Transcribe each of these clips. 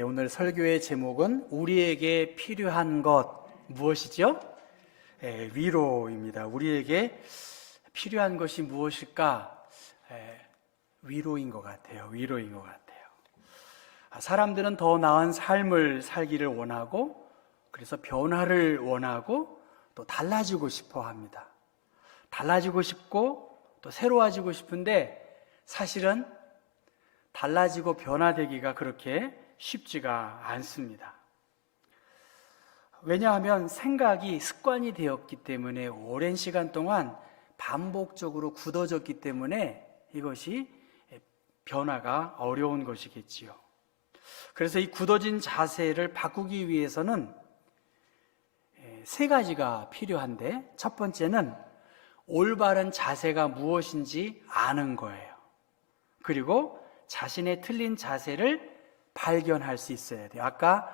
오늘 설교의 제목은 우리에게 필요한 것 무엇이죠? 위로입니다. 우리에게 필요한 것이 무엇일까? 위로인 것 같아요. 위로인 것 같아요. 사람들은 더 나은 삶을 살기를 원하고, 그래서 변화를 원하고, 또 달라지고 싶어 합니다. 달라지고 싶고 또 새로워지고 싶은데 사실은 달라지고 변화되기가 그렇게 쉽지가 않습니다. 왜냐하면 생각이 습관이 되었기 때문에 오랜 시간 동안 반복적으로 굳어졌기 때문에 이것이 변화가 어려운 것이겠지요. 그래서 이 굳어진 자세를 바꾸기 위해서는 세 가지가 필요한데, 첫 번째는 올바른 자세가 무엇인지 아는 거예요. 그리고 자신의 틀린 자세를 발견할 수 있어야 돼요. 아까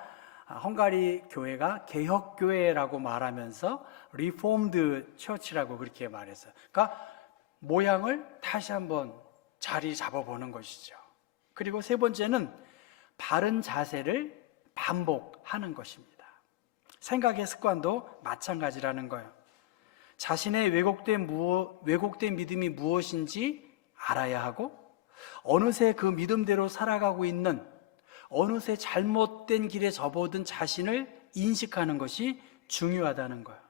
헝가리 교회가 개혁교회라고 말하면서 리폼드 처치라고 그렇게 말했어요. 그러니까 모양을 다시 한번 자리 잡아보는 것이죠. 그리고 세 번째는 바른 자세를 반복하는 것입니다. 생각의 습관도 마찬가지라는 거예요. 자신의 왜곡된 믿음이 무엇인지 알아야 하고, 어느새 그 믿음대로 살아가고 있는, 어느새 잘못된 길에 접어든 자신을 인식하는 것이 중요하다는 거예요.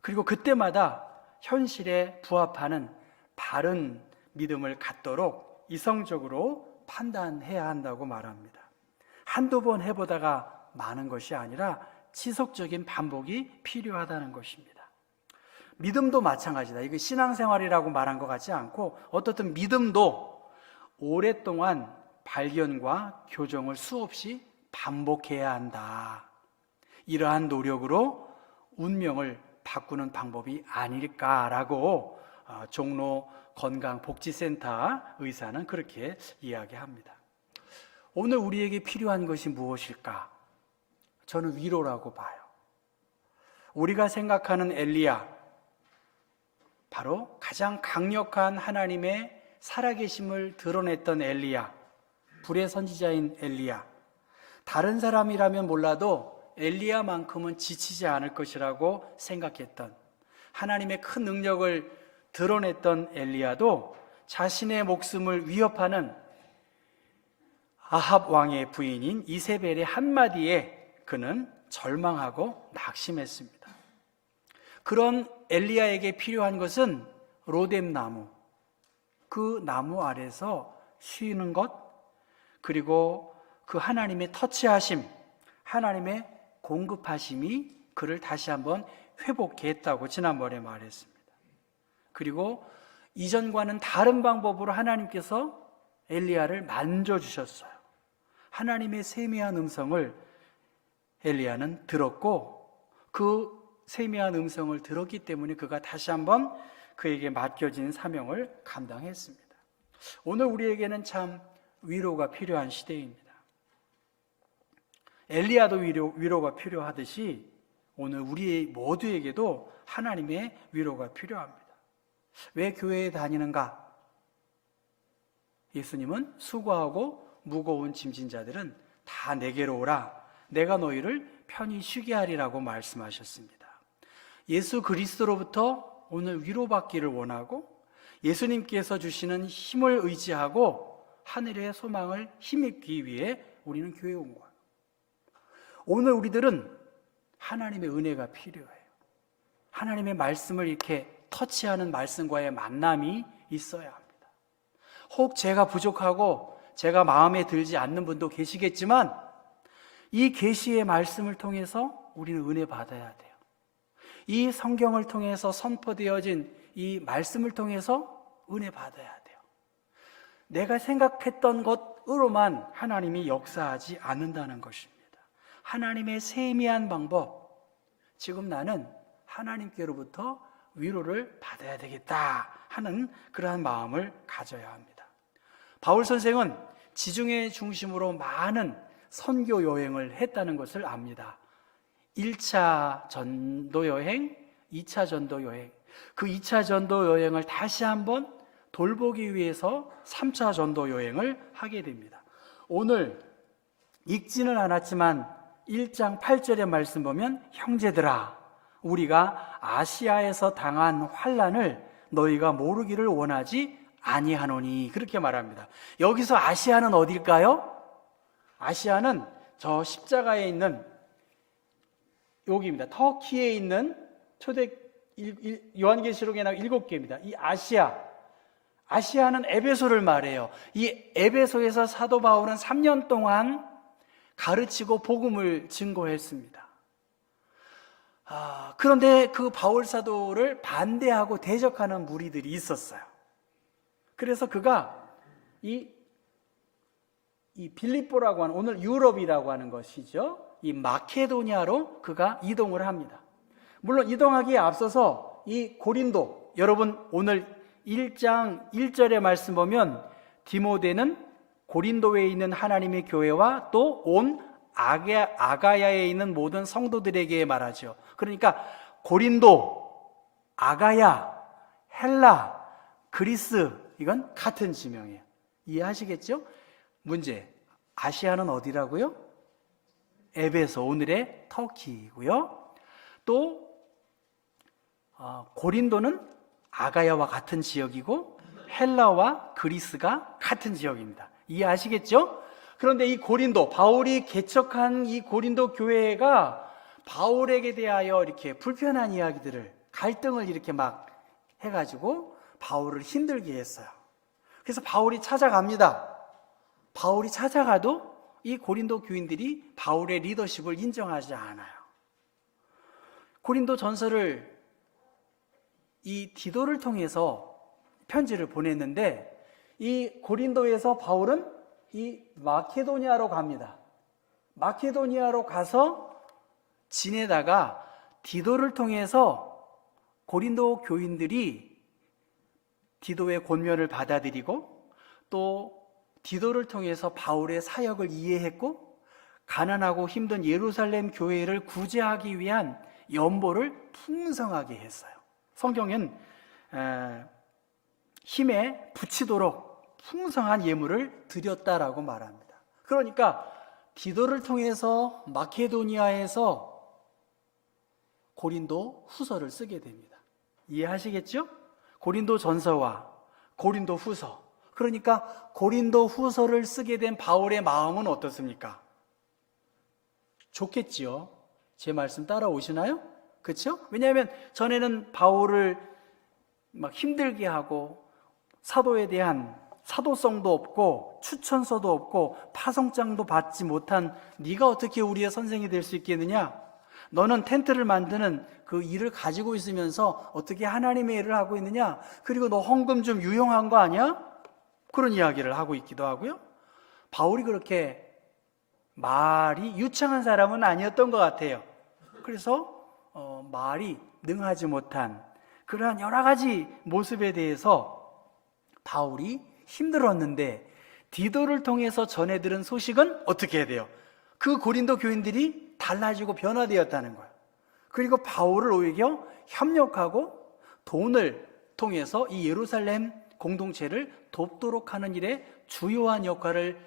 그리고 그때마다 현실에 부합하는 바른 믿음을 갖도록 이성적으로 판단해야 한다고 말합니다. 한두 번 해보다가 마는 것이 아니라 지속적인 반복이 필요하다는 것입니다. 믿음도 마찬가지다. 이거 신앙생활이라고 말한 것 같지 않고, 어떻든 믿음도 오랫동안 발견과 교정을 수없이 반복해야 한다. 이러한 노력으로 운명을 바꾸는 방법이 아닐까라고 종로 건강복지센터 의사는 그렇게 이야기합니다. 오늘 우리에게 필요한 것이 무엇일까? 저는 위로라고 봐요. 우리가 생각하는 엘리야, 바로 가장 강력한 하나님의 살아계심을 드러냈던 엘리야, 불의 선지자인 엘리야. 다른 사람이라면 몰라도 엘리야만큼은 지치지 않을 것이라고 생각했던, 하나님의 큰 능력을 드러냈던 엘리야도 자신의 목숨을 위협하는 아합 왕의 부인인 이세벨의 한마디에 그는 절망하고 낙심했습니다. 그런 엘리야에게 필요한 것은 로뎀나무, 그 나무 아래서 쉬는 것, 그리고 그 하나님의 터치하심, 하나님의 공급하심이 그를 다시 한번 회복해 했다고 지난번에 말했습니다. 그리고 이전과는 다른 방법으로 하나님께서 엘리야를 만져주셨어요. 하나님의 세미한 음성을 엘리야는 들었고, 그 세미한 음성을 들었기 때문에 그가 다시 한번 그에게 맡겨진 사명을 감당했습니다. 오늘 우리에게는 참 위로가 필요한 시대입니다. 엘리야도 위로가 필요하듯이 오늘 우리 모두에게도 하나님의 위로가 필요합니다. 왜 교회에 다니는가? 예수님은 수고하고 무거운 짐진 자들은 다 내게로 오라, 내가 너희를 편히 쉬게 하리라고 말씀하셨습니다. 예수 그리스도로부터 오늘 위로받기를 원하고, 예수님께서 주시는 힘을 의지하고 하늘의 소망을 힘입기 위해 우리는 교회에 온 거예요. 오늘 우리들은 하나님의 은혜가 필요해요. 하나님의 말씀을 이렇게 터치하는 말씀과의 만남이 있어야 합니다. 혹 제가 부족하고 제가 마음에 들지 않는 분도 계시겠지만, 이 계시의 말씀을 통해서 우리는 은혜 받아야 돼요. 이 성경을 통해서 선포되어진 이 말씀을 통해서 은혜 받아야 돼요. 내가 생각했던 것으로만 하나님이 역사하지 않는다는 것입니다. 하나님의 세미한 방법, 지금 나는 하나님께로부터 위로를 받아야 되겠다 하는 그러한 마음을 가져야 합니다. 바울 선생은 지중해 중심으로 많은 선교 여행을 했다는 것을 압니다. 1차 전도 여행, 2차 전도 여행, 그 2차 전도 여행을 다시 한번 돌보기 위해서 3차 전도 여행을 하게 됩니다. 오늘 읽지는 않았지만 1장 8절의 말씀 보면 형제들아 우리가 아시아에서 당한 환난을 너희가 모르기를 원하지 아니하노니 그렇게 말합니다. 여기서 아시아는 어딜까요? 아시아는 저 십자가에 있는 여기입니다. 터키에 있는 초대 요한계시록에 나온 7개입니다. 이 아시아는 에베소를 말해요. 이 에베소에서 사도 바울은 3년 동안 가르치고 복음을 증거했습니다. 그런데 그 바울 사도를 반대하고 대적하는 무리들이 있었어요. 그래서 그가 이 빌립보라고 하는 오늘 유럽이라고 하는 것이죠. 이 마케도니아로 그가 이동을 합니다. 물론 이동하기에 앞서서 이 고린도, 여러분 오늘 1장 1절의 말씀 보면 디모데는 고린도에 있는 하나님의 교회와 또 온 아가야에 있는 모든 성도들에게 말하죠. 그러니까 고린도, 아가야, 헬라, 그리스 이건 같은 지명이에요. 이해하시겠죠? 문제, 아시아는 어디라고요? 에베소, 오늘의 터키이고요. 또 고린도는 아가야와 같은 지역이고 헬라와 그리스가 같은 지역입니다. 이해하시겠죠? 그런데 이 고린도, 바울이 개척한 이 고린도 교회가 바울에게 대하여 이렇게 불편한 이야기들을, 갈등을 이렇게 막 해가지고 바울을 힘들게 했어요. 그래서 바울이 찾아갑니다. 바울이 찾아가도 이 고린도 교인들이 바울의 리더십을 인정하지 않아요. 고린도 전서를 이 디도를 통해서 편지를 보냈는데 이 고린도에서 바울은 이 마케도니아로 갑니다. 마케도니아로 가서 지내다가 디도를 통해서 고린도 교인들이 디도의 권면을 받아들이고 또 디도를 통해서 바울의 사역을 이해했고 가난하고 힘든 예루살렘 교회를 구제하기 위한 연보를 풍성하게 했어요. 성경은 힘에 붙이도록 풍성한 예물을 드렸다라고 말합니다. 그러니까 디도를 통해서 마케도니아에서 고린도 후서를 쓰게 됩니다. 이해하시겠죠? 고린도 전서와 고린도 후서. 그러니까 고린도 후서를 쓰게 된 바울의 마음은 어떻습니까? 좋겠지요. 제 말씀 따라오시나요? 그렇죠? 왜냐하면 전에는 바울을 막 힘들게 하고 사도에 대한 사도성도 없고 추천서도 없고 파송장도 받지 못한 네가 어떻게 우리의 선생이 될 수 있겠느냐? 너는 텐트를 만드는 그 일을 가지고 있으면서 어떻게 하나님의 일을 하고 있느냐? 그리고 너 헌금 좀 유용한 거 아니야? 그런 이야기를 하고 있기도 하고요. 바울이 그렇게 말이 유창한 사람은 아니었던 것 같아요. 그래서 말이 능하지 못한 그러한 여러 가지 모습에 대해서 바울이 힘들었는데 디도를 통해서 전해 들은 소식은 어떻게 해야 돼요? 그 고린도 교인들이 달라지고 변화되었다는 거예요. 그리고 바울을 오히려 협력하고 돈을 통해서 이 예루살렘 공동체를 돕도록 하는 일에 주요한 역할을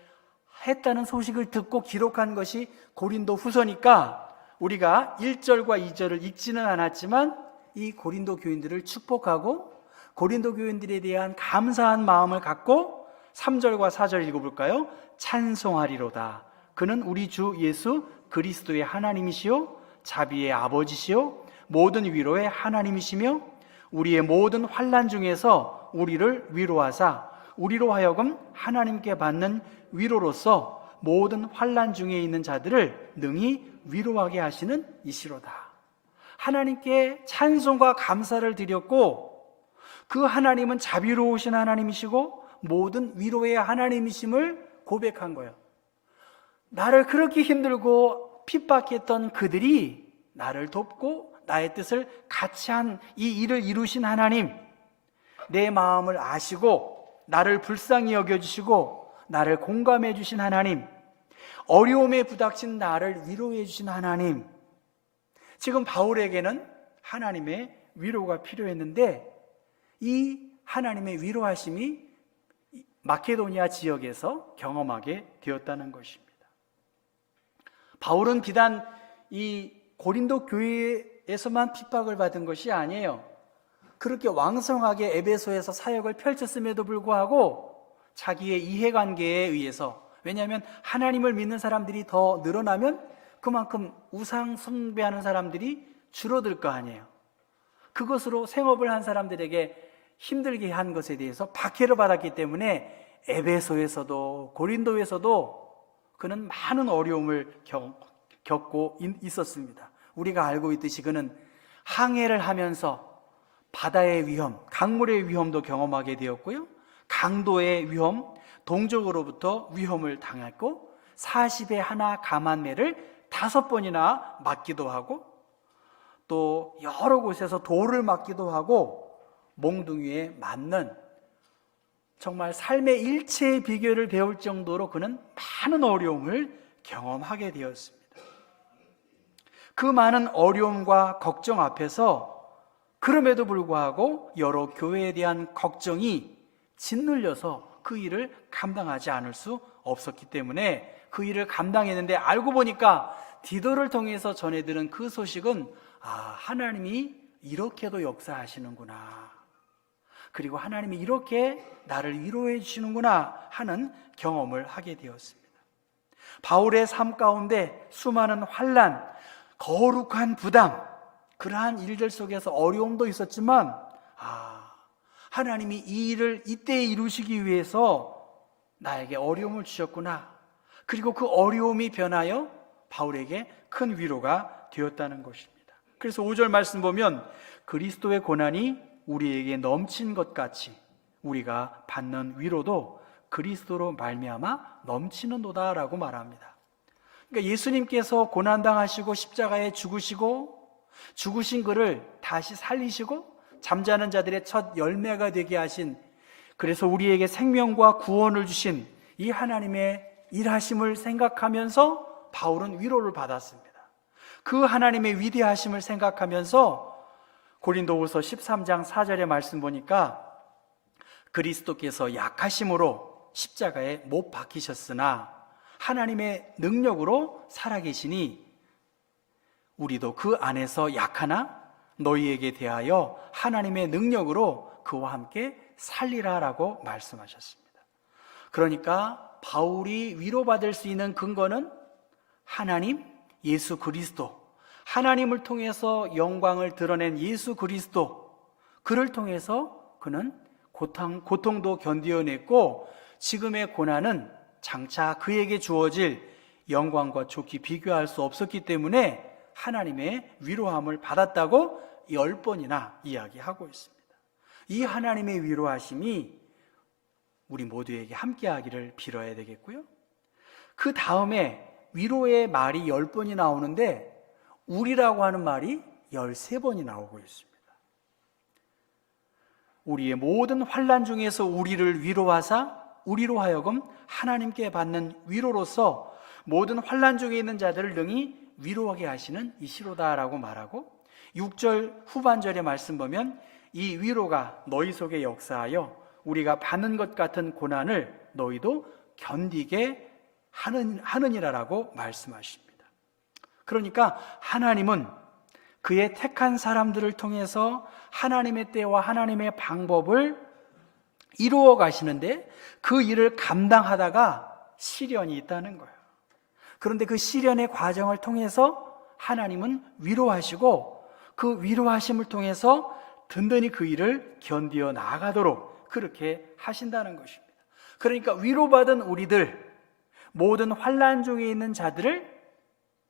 했다는 소식을 듣고 기록한 것이 고린도 후서니까 우리가 1절과 2절을 읽지는 않았지만 이 고린도 교인들을 축복하고 고린도 교인들에 대한 감사한 마음을 갖고 3절과 4절 읽어볼까요? 찬송하리로다. 그는 우리 주 예수 그리스도의 하나님이시요 자비의 아버지시요 모든 위로의 하나님이시며 우리의 모든 환난 중에서 우리를 위로하사 우리로 하여금 하나님께 받는 위로로서 모든 환난 중에 있는 자들을 능히 위로하게 하시는 이시로다. 하나님께 찬송과 감사를 드렸고 그 하나님은 자비로우신 하나님이시고 모든 위로의 하나님이심을 고백한 거예요. 나를 그렇게 힘들고 핍박했던 그들이 나를 돕고 나의 뜻을 같이 한 이 일을 이루신 하나님, 내 마음을 아시고 나를 불쌍히 여겨주시고 나를 공감해 주신 하나님, 어려움에 부닥친 나를 위로해 주신 하나님. 지금 바울에게는 하나님의 위로가 필요했는데 이 하나님의 위로하심이 마케도니아 지역에서 경험하게 되었다는 것입니다. 바울은 비단 이 고린도 교회에서만 핍박을 받은 것이 아니에요. 그렇게 왕성하게 에베소에서 사역을 펼쳤음에도 불구하고 자기의 이해관계에 의해서, 왜냐하면 하나님을 믿는 사람들이 더 늘어나면 그만큼 우상 숭배하는 사람들이 줄어들 거 아니에요. 그것으로 생업을 한 사람들에게 힘들게 한 것에 대해서 박해를 받았기 때문에 에베소에서도 고린도에서도 그는 많은 어려움을 겪고 있었습니다. 우리가 알고 있듯이 그는 항해를 하면서 바다의 위험, 강물의 위험도 경험하게 되었고요, 강도의 위험, 동족으로부터 위험을 당했고 40에 하나 감한매를 5번이나 맞기도 하고 또 여러 곳에서 돌을 맞기도 하고 몽둥이에 맞는, 정말 삶의 일체의 비결을 배울 정도로 그는 많은 어려움을 경험하게 되었습니다. 그 많은 어려움과 걱정 앞에서 그럼에도 불구하고 여러 교회에 대한 걱정이 짓눌려서 그 일을 감당하지 않을 수 없었기 때문에 그 일을 감당했는데, 알고 보니까 디도를 통해서 전해 들은 그 소식은 하나님이 이렇게도 역사하시는구나, 그리고 하나님이 이렇게 나를 위로해 주시는구나 하는 경험을 하게 되었습니다. 바울의 삶 가운데 수많은 환난, 거룩한 부담, 그러한 일들 속에서 어려움도 있었지만 하나님이 이 일을 이때 이루시기 위해서 나에게 어려움을 주셨구나, 그리고 그 어려움이 변하여 바울에게 큰 위로가 되었다는 것입니다. 그래서 5절 말씀 보면 그리스도의 고난이 우리에게 넘친 것 같이 우리가 받는 위로도 그리스도로 말미암아 넘치는도다라고 말합니다. 그러니까 예수님께서 고난당하시고 십자가에 죽으신 그를 다시 살리시고 잠자는 자들의 첫 열매가 되게 하신, 그래서 우리에게 생명과 구원을 주신 이 하나님의 일하심을 생각하면서 바울은 위로를 받았습니다. 그 하나님의 위대하심을 생각하면서 고린도후서 13장 4절의 말씀 보니까 그리스도께서 약하심으로 십자가에 못 박히셨으나 하나님의 능력으로 살아계시니 우리도 그 안에서 약하나 너희에게 대하여 하나님의 능력으로 그와 함께 살리라라고 말씀하셨습니다. 그러니까 바울이 위로받을 수 있는 근거는 하나님, 예수 그리스도, 하나님을 통해서 영광을 드러낸 예수 그리스도, 그를 통해서 그는 고통도 견디어냈고 지금의 고난은 장차 그에게 주어질 영광과 좋게 비교할 수 없었기 때문에 하나님의 위로함을 받았다고 10번이나 이야기하고 있습니다. 이 하나님의 위로하심이 우리 모두에게 함께하기를 빌어야 되겠고요, 그 다음에 위로의 말이 10번이 나오는데 우리라고 하는 말이 13번이 나오고 있습니다. 우리의 모든 환난 중에서 우리를 위로하사 우리로 하여금 하나님께 받는 위로로서 모든 환난 중에 있는 자들을 능히 위로하게 하시는 이시로다라고 말하고, 6절 후반절의 말씀 보면 이 위로가 너희 속에 역사하여 우리가 받는 것 같은 고난을 너희도 견디게 하느니라라고 말씀하십니다. 그러니까 하나님은 그의 택한 사람들을 통해서 하나님의 때와 하나님의 방법을 이루어 가시는데 그 일을 감당하다가 시련이 있다는 거예요. 그런데 그 시련의 과정을 통해서 하나님은 위로하시고 그 위로하심을 통해서 든든히 그 일을 견디어 나아가도록 그렇게 하신다는 것입니다. 그러니까 위로받은 우리들, 모든 환난 중에 있는 자들을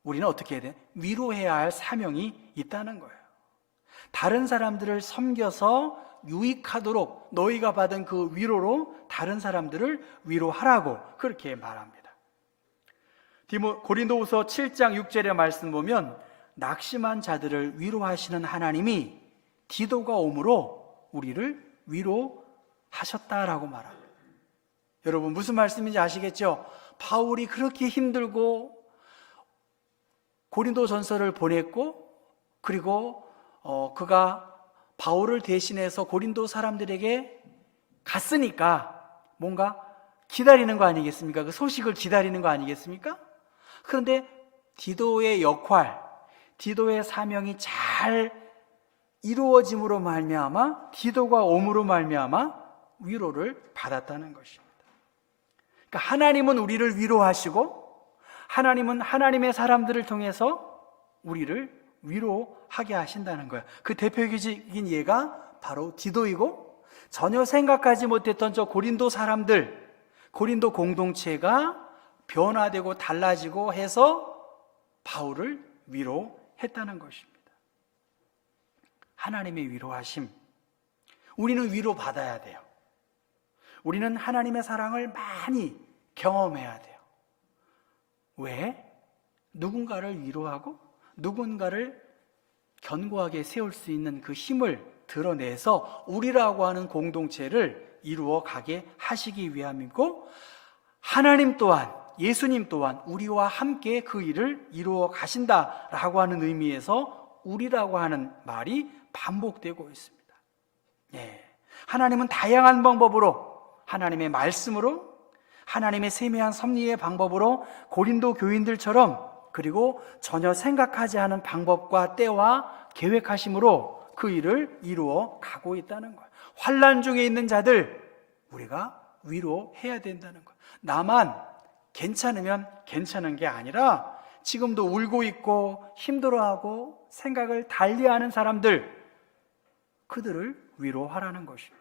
우리는 어떻게 해야 돼? 위로해야 할 사명이 있다는 거예요. 다른 사람들을 섬겨서 유익하도록 너희가 받은 그 위로로 다른 사람들을 위로하라고 그렇게 말합니다. 고린도후서 7장 6절의 말씀 보면 낙심한 자들을 위로하시는 하나님이 디도가 오므로 우리를 위로하셨다라고 말합니다. 여러분 무슨 말씀인지 아시겠죠? 바울이 그렇게 힘들고 고린도전서를 보냈고, 그리고 그가 바울을 대신해서 고린도 사람들에게 갔으니까 뭔가 기다리는 거 아니겠습니까? 그 소식을 기다리는 거 아니겠습니까? 그런데 디도의 역할, 디도의 사명이 잘 이루어짐으로 말미암아 디도가 옴으로 말미암아 위로를 받았다는 것입니다. 그러니까 하나님은 우리를 위로하시고 하나님은 하나님의 사람들을 통해서 우리를 위로하게 하신다는 거예요. 그 대표적인 예가 바로 디도이고, 전혀 생각하지 못했던 저 고린도 사람들, 고린도 공동체가 변화되고 달라지고 해서 바울을 위로했다는 것입니다. 하나님의 위로하심, 우리는 위로받아야 돼요. 우리는 하나님의 사랑을 많이 경험해야 돼요. 왜? 누군가를 위로하고 누군가를 견고하게 세울 수 있는 그 힘을 드러내서 우리라고 하는 공동체를 이루어 가게 하시기 위함이고, 하나님 또한, 예수님 또한 우리와 함께 그 일을 이루어 가신다라고 하는 의미에서 우리라고 하는 말이 반복되고 있습니다. 하나님은 다양한 방법으로, 하나님의 말씀으로, 하나님의 세미한 섭리의 방법으로 고린도 교인들처럼, 그리고 전혀 생각하지 않은 방법과 때와 계획하심으로 그 일을 이루어 가고 있다는 거예요. 환난 중에 있는 자들 우리가 위로해야 된다는 거예요. 나만 괜찮으면 괜찮은 게 아니라 지금도 울고 있고 힘들어하고 생각을 달리하는 사람들, 그들을 위로하라는 것입니다.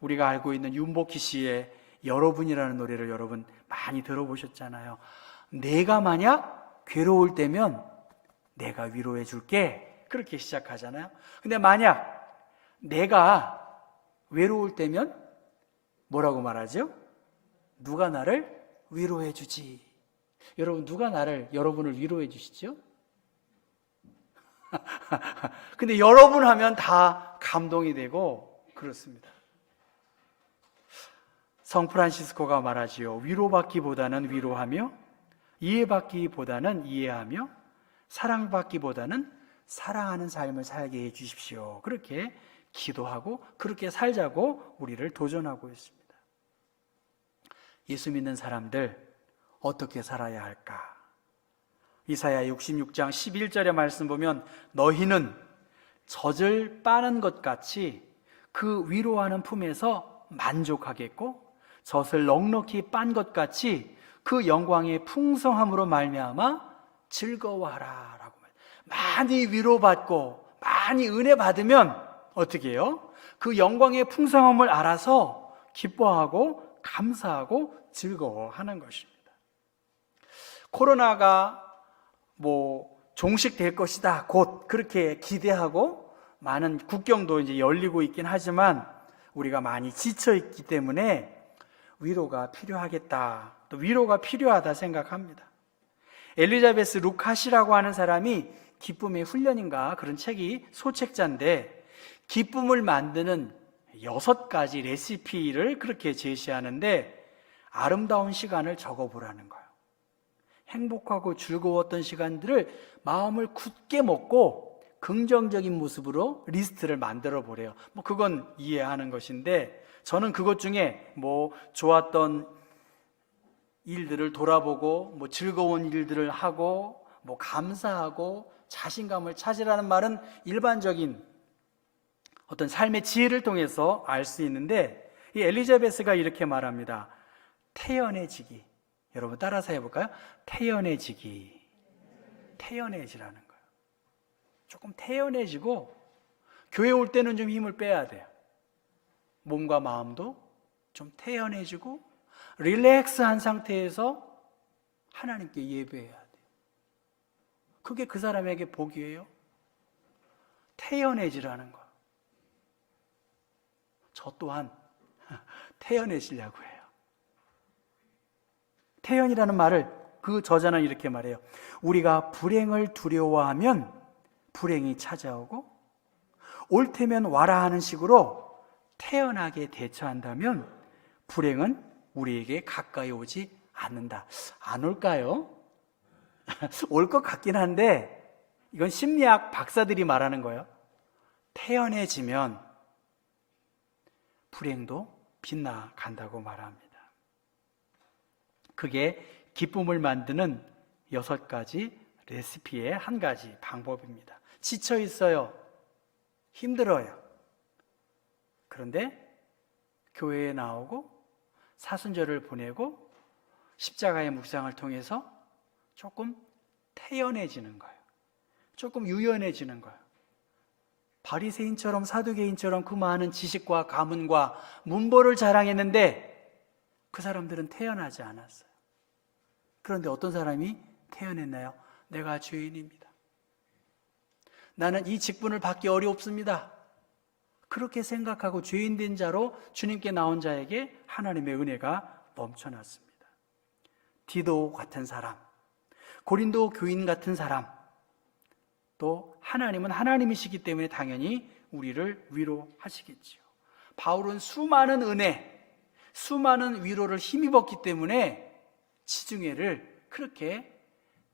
우리가 알고 있는 윤복희 씨의 여러분이라는 노래를 여러분 많이 들어보셨잖아요. 내가 만약 괴로울 때면 내가 위로해 줄게, 그렇게 시작하잖아요. 근데 만약 내가 외로울 때면 뭐라고 말하죠? 누가 나를 위로해 주지. 여러분, 누가 여러분을 위로해 주시죠? 근데 여러분 하면 다 감동이 되고 그렇습니다. 성 프란시스코가 말하지요. 위로받기보다는 위로하며, 이해받기보다는 이해하며, 사랑받기보다는 사랑하는 삶을 살게 해 주십시오. 그렇게 기도하고 그렇게 살자고 우리를 도전하고 있습니다. 예수 믿는 사람들 어떻게 살아야 할까? 이사야 66장 11절의 말씀 보면, 너희는 젖을 빠는 것 같이 그 위로하는 품에서 만족하겠고, 젖을 넉넉히 빤 것 같이 그 영광의 풍성함으로 말미암아 즐거워하라 라고 말해요. 많이 위로받고 많이 은혜 받으면 어떻게 해요? 그 영광의 풍성함을 알아서 기뻐하고 감사하고 즐거워하는 것입니다. 코로나가 종식될 것이다, 곧 그렇게 기대하고 많은 국경도 이제 열리고 있긴 하지만 우리가 많이 지쳐 있기 때문에 위로가 필요하겠다, 또 위로가 필요하다 생각합니다. 엘리자베스 루카시라고 하는 사람이 기쁨의 훈련인가 그런 책이 소책자인데, 기쁨을 만드는 6가지 레시피를 그렇게 제시하는데, 아름다운 시간을 적어보라는 거예요. 행복하고 즐거웠던 시간들을 마음을 굳게 먹고 긍정적인 모습으로 리스트를 만들어 보래요. 그건 이해하는 것인데, 저는 그것 중에 좋았던 일들을 돌아보고 즐거운 일들을 하고 감사하고 자신감을 찾으라는 말은 일반적인 어떤 삶의 지혜를 통해서 알 수 있는데, 이 엘리자베스가 이렇게 말합니다. 태연해지기. 여러분 따라서 해볼까요? 태연해지기. 태연해지라는 거예요. 조금 태연해지고, 교회 올 때는 좀 힘을 빼야 돼요. 몸과 마음도 좀 태연해지고 릴렉스한 상태에서 하나님께 예배해야 돼요. 그게 그 사람에게 복이에요. 태연해지라는 거. 저 또한 태연해지려고 해요. 태연이라는 말을 그 저자는 이렇게 말해요. 우리가 불행을 두려워하면 불행이 찾아오고, 올 테면 와라 하는 식으로 태연하게 대처한다면 불행은 우리에게 가까이 오지 않는다. 안 올까요? 올 것 같긴 한데, 이건 심리학 박사들이 말하는 거예요. 태연해지면 불행도 빗나간다고 말합니다. 그게 기쁨을 만드는 6가지 레시피의 한 가지 방법입니다. 지쳐 있어요. 힘들어요. 그런데 교회에 나오고 사순절을 보내고 십자가의 묵상을 통해서 조금 태연해지는 거예요. 조금 유연해지는 거예요. 바리새인처럼 사두개인처럼 그 많은 지식과 가문과 문벌을 자랑했는데 그 사람들은 태연하지 않았어요. 그런데 어떤 사람이 태연했나요? 내가 죄인입니다. 나는 이 직분을 받기 어렵습니다. 그렇게 생각하고 죄인된 자로 주님께 나온 자에게 하나님의 은혜가 넘쳐났습니다. 디도 같은 사람, 고린도 교인 같은 사람, 또 하나님은 하나님이시기 때문에 당연히 우리를 위로하시겠지요. 바울은 수많은 은혜, 수많은 위로를 힘입었기 때문에 지중해를 그렇게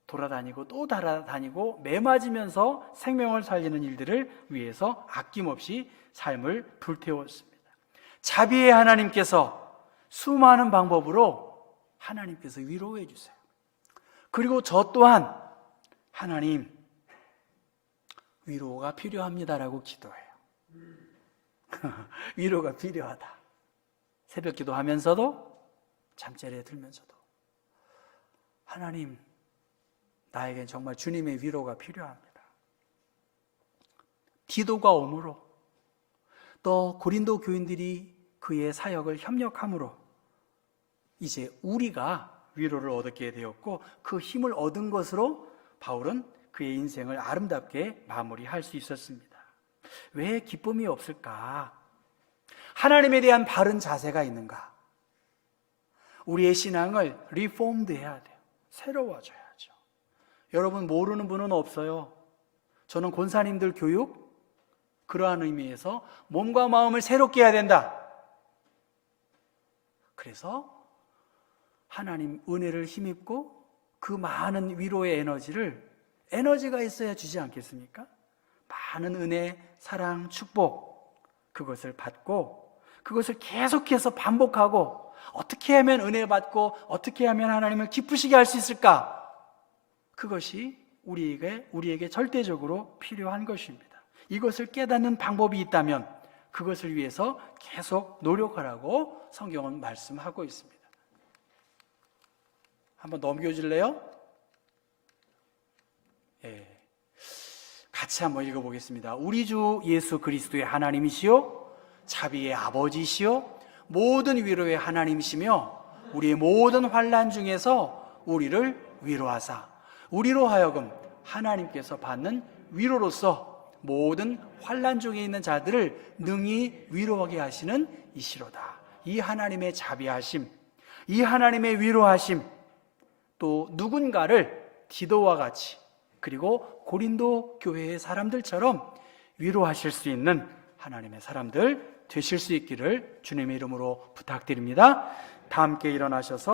돌아다니고 또 돌아다니고 매맞으면서 생명을 살리는 일들을 위해서 아낌없이 삶을 불태웠습니다. 자비의 하나님께서 수많은 방법으로 하나님께서 위로해 주세요. 그리고 저 또한 하나님 위로가 필요합니다라고 기도해요. 위로가 필요하다. 새벽 기도하면서도 잠자리에 들면서도 하나님 나에겐 정말 주님의 위로가 필요합니다. 디도가 오므로 또 고린도 교인들이 그의 사역을 협력함으로 이제 우리가 위로를 얻게 되었고 그 힘을 얻은 것으로 바울은 그의 인생을 아름답게 마무리할 수 있었습니다. 왜 기쁨이 없을까? 하나님에 대한 바른 자세가 있는가? 우리의 신앙을 리폼드 해야 돼요. 새로워져야죠. 여러분 모르는 분은 없어요. 저는 권사님들 교육 그러한 의미에서 몸과 마음을 새롭게 해야 된다. 그래서 하나님 은혜를 힘입고 그 많은 위로의 에너지가 있어야 주지 않겠습니까? 많은 은혜, 사랑, 축복 그것을 받고 그것을 계속해서 반복하고 어떻게 하면 은혜 받고 어떻게 하면 하나님을 기쁘시게 할 수 있을까? 그것이 우리에게 절대적으로 필요한 것입니다. 이것을 깨닫는 방법이 있다면 그것을 위해서 계속 노력하라고 성경은 말씀하고 있습니다. 한번 넘겨줄래요? 예. 같이 한번 읽어보겠습니다. 우리 주 예수 그리스도의 하나님이시요 자비의 아버지시요 모든 위로의 하나님이시며 우리의 모든 환난 중에서 우리를 위로하사 우리로 하여금 하나님께서 받는 위로로서 모든 환난 중에 있는 자들을 능히 위로하게 하시는 이시로다. 이 하나님의 자비하심, 이 하나님의 위로하심, 또 누군가를 디도와 같이 그리고 고린도 교회의 사람들처럼 위로하실 수 있는 하나님의 사람들 되실 수 있기를 주님의 이름으로 부탁드립니다. 다 함께 일어나셔서